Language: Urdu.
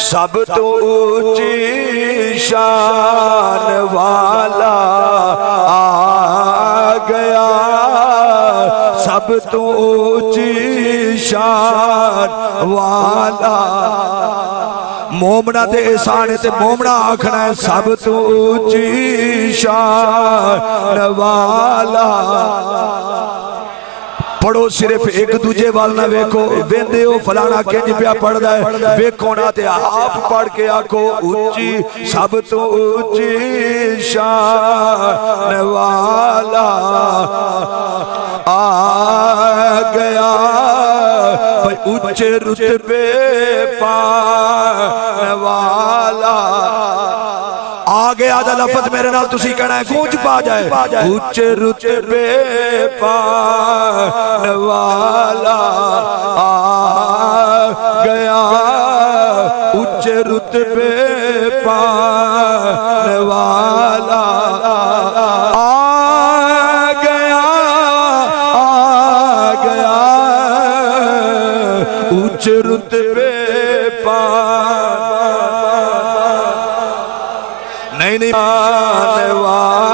سب تو اونچی شان والا آ گیا، سب تو اونچی شان والا۔ مومنا دے احسان تے مومنا آکھنا ہے سب تو اونچی شان والا۔ پڑھو صرف ایک دوجے والنا ویکھو، ویندے ہو فلانا کنج پیا پڑھ دائے، ویکھو نا تے آپ پڑھ کے آکھو اونچی سب تو اونچی شان والا آ گیا، بھئی اونچے رتبے پانے والا آ گیا۔ دا لفظ میرے نال تسی کہنا ہے گونج پا جائے، اونچے رتبے پانے والا آ گیا، اونچے رتبے پانے والا آ گیا، آ گیا، اونچے رتبے پانے والا